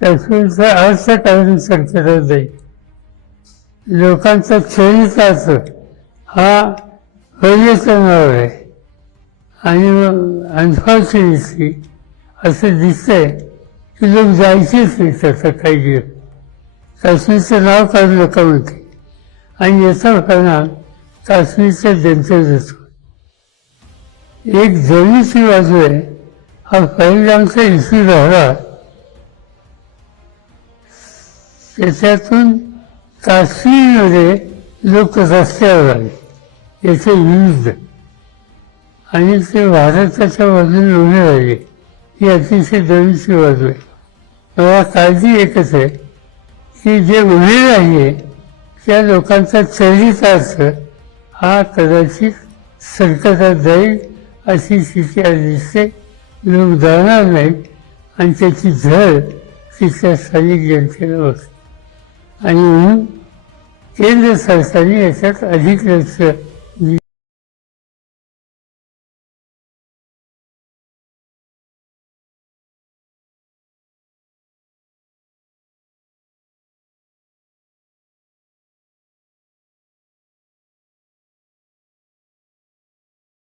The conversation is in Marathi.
काश्मीरचा अर्थ करण्याची शक्यता नाही. लोकांचा चरितार्थ हा पर्यटनावर आहे. आणि अनफॉर्च्युनेटली असं दिसतंय की लोक जायचेच नाही तसं काही दिवस. काश्मीरचं नाव काढू नका म्हणते आणि याचा परिणाम काश्मीरच्या जनतेवर होतो. एक जमीची बाजू आहे, हा पहिल्यांदा इश्यू झाला. त्याच्यातून काश्मीरमध्ये लोक रस्त्यावर आले याचे विरुद्ध आणि ते भारताच्या बाजूने उभे राहिले. ही अतिशय दयनीय बाजू आहे. मला काळजी एकच आहे की जे उभे राहिले त्या लोकांचा चरितार्थ हा कदाचित संकटात जाईल अशी स्थिती आज दिसते. लोक जाणार नाहीत आणि त्याची झळ तिथल्या स्थानिक जनतेला बसते. आणि म्हणून केंद्र सरकारने याच्यात अधिक लक्ष